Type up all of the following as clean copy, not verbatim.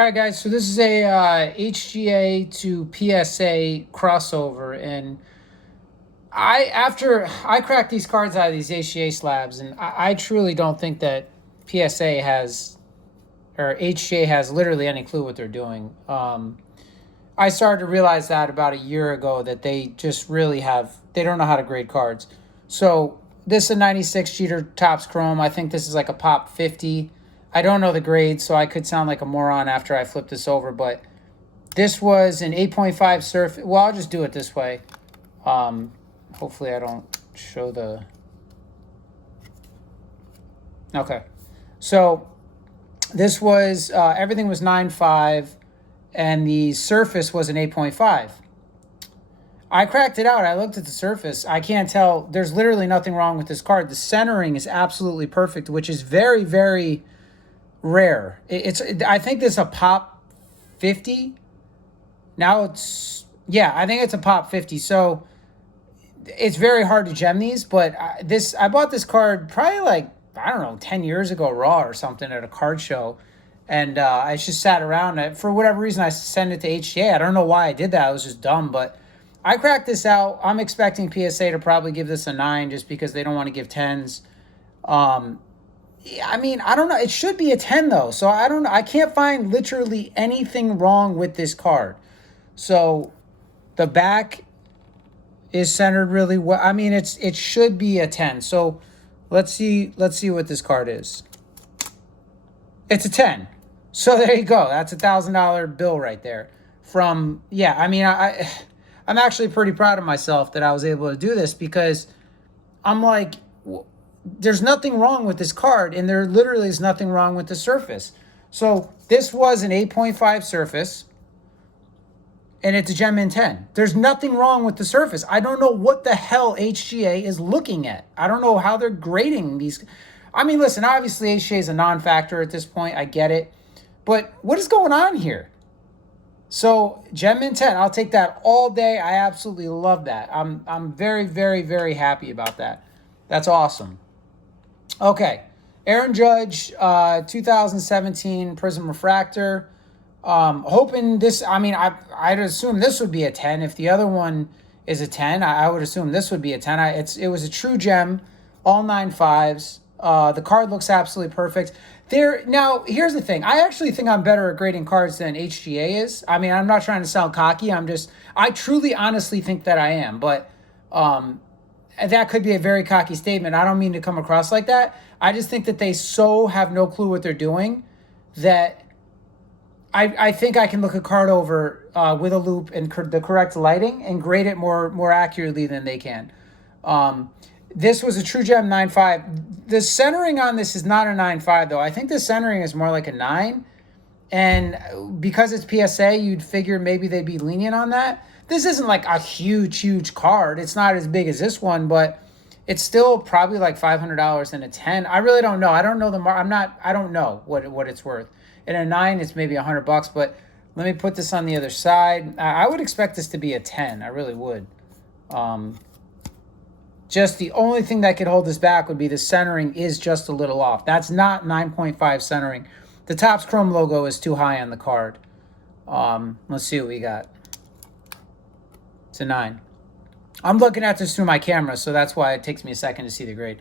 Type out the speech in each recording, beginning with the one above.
All right, guys. So this is a HGA to PSA crossover, and after I cracked these cards out of these HGA slabs, and I truly don't think that PSA has or HGA has literally any clue what they're doing. I started to realize that about a year ago that they just really they don't know how to grade cards. So this is a 96 Jeter Topps Chrome. I think this is like a pop 50. I don't know the grade, so I could sound like a moron after I flip this over, but this was an 8.5 surface. Well, I'll just do it this way. Hopefully I don't show the... Okay. So this was, everything was 9.5, and the surface was an 8.5. I cracked it out. I looked at the surface. I can't tell. There's literally nothing wrong with this card. The centering is absolutely perfect, which is very, very rare. I think this is a pop 50. Now yeah, I think it's a pop 50. So it's very hard to gem these, but I bought this card probably like, I don't know, 10 years ago raw or something at a card show. And I just sat around. For whatever reason, I sent it to HGA. I don't know why I did that. I was just dumb, but I cracked this out. I'm expecting PSA to probably give this a 9 just because they don't want to give 10s. I mean, I don't know. It should be a 10 though. So I don't know. I can't find literally anything wrong with this card. So the back is centered really well. I mean, it should be a 10. So let's see what this card is. It's a 10. So there you go. That's $1,000 bill right there. Yeah, I mean, I'm actually pretty proud of myself that I was able to do this, because I'm like, there's nothing wrong with this card, and there literally is nothing wrong with the surface. So this was an 8.5 surface, and it's a gem in 10. There's nothing wrong with the surface. I don't know what the hell HGA is looking at. I don't know how they're grading these. I mean, listen, obviously HGA is a non-factor at this point. I get it. But what is going on here? So gem in 10, I'll take that all day. I absolutely love that. I'm very, very, very happy about that. That's awesome. Okay, Aaron Judge, 2017 Prism Refractor. Hoping this, I mean, I'd assume this would be a 10. If the other one is a 10, I would assume this would be a 10. It was a true gem, all 9.5s. The card looks absolutely perfect. Now, here's the thing. I actually think I'm better at grading cards than HGA is. I mean, I'm not trying to sound cocky. I truly, honestly think that I am. But that could be a very cocky statement. I don't mean to come across like that. I just think that they so have no clue what they're doing that I think I can look a card over with a loop and the correct lighting and grade it more accurately than they can. This was a True Gem 9.5. The centering on this is not a 9.5, though. I think the centering is more like a 9. And because it's PSA, you'd figure maybe they'd be lenient on that. This isn't like a huge card. It's not as big as this one, but it's still probably like $500 in a 10. I really don't know. I don't know I don't know what it's worth. In a 9, it's maybe $100, but let me put this on the other side. I would expect this to be a 10. I really would. Just the only thing that could hold this back would be the centering is just a little off. That's not 9.5 centering. The Topps Chrome logo is too high on the card. Let's see what we got. It's a 9. I'm looking at this through my camera, so that's why it takes me a second to see the grade.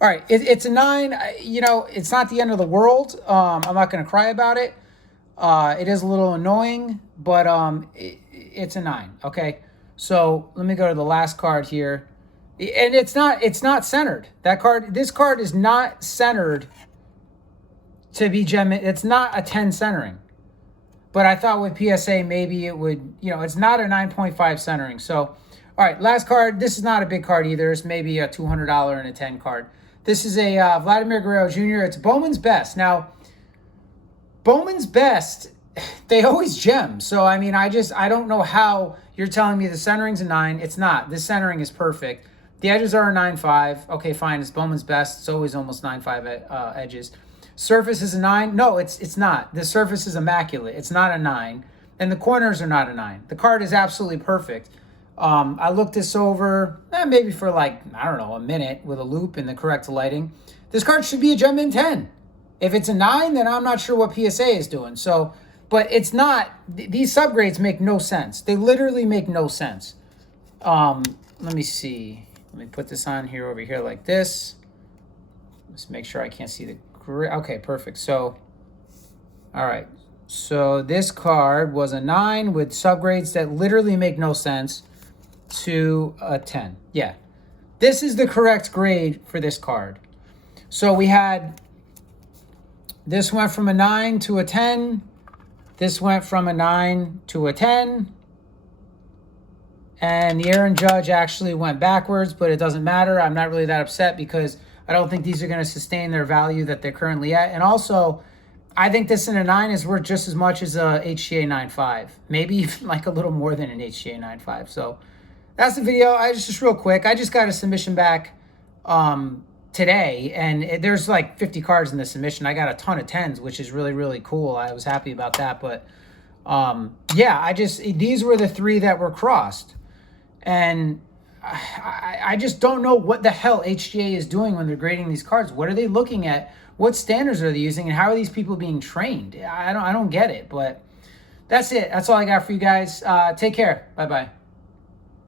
All right, it's a 9. You know, it's not the end of the world. I'm not going to cry about it. It is a little annoying, but it's a 9. Okay, so let me go to the last card here. And it's not centered. This card is not centered to be gem. It's not a 10 centering. But I thought with PSA maybe it would, it's not a 9.5 centering. So, all right, last card. This is not a big card either. It's maybe a $200 and a 10 card. This is a Vladimir Guerrero Jr. It's Bowman's Best. Now, Bowman's Best, they always gem. So, I mean, I don't know how you're telling me the centering's a 9. It's not. The centering is perfect. The edges are a 9.5. Okay, fine. It's Bowman's Best. It's always almost 9.5 edges. Surface is a 9. No, it's not. The surface is immaculate. It's not a 9. And the corners are not a 9. The card is absolutely perfect. I looked this over maybe for like, I don't know, a minute with a loop and the correct lighting. This card should be a gem in 10. If it's a 9, then I'm not sure what PSA is doing. So but it's not, these subgrades make no sense. They literally make no sense. Let me see. Let me put this on here over here like this. Let's make sure I can't see the grid. Okay, perfect. So, all right. So this card was a 9 with subgrades that literally make no sense to a 10. Yeah. This is the correct grade for this card. So we had, this went from a 9 to a 10. This went from a 9 to a 10. And the Aaron Judge actually went backwards, but it doesn't matter. I'm not really that upset because I don't think these are going to sustain their value that they're currently at. And also, I think this in a 9 is worth just as much as a HGA 9.5. Maybe even like a little more than an HGA 9.5. So that's the video. Just real quick. I just got a submission back today, and there's like 50 cards in the submission. I got a ton of 10s, which is really, really cool. I was happy about that. But yeah, these were the 3 that were crossed. And I just don't know what the hell HGA is doing when they're grading these cards. What are they looking at? What standards are they using? And how are these people being trained? I don't get it. But that's it. That's all I got for you guys. Take care. Bye-bye.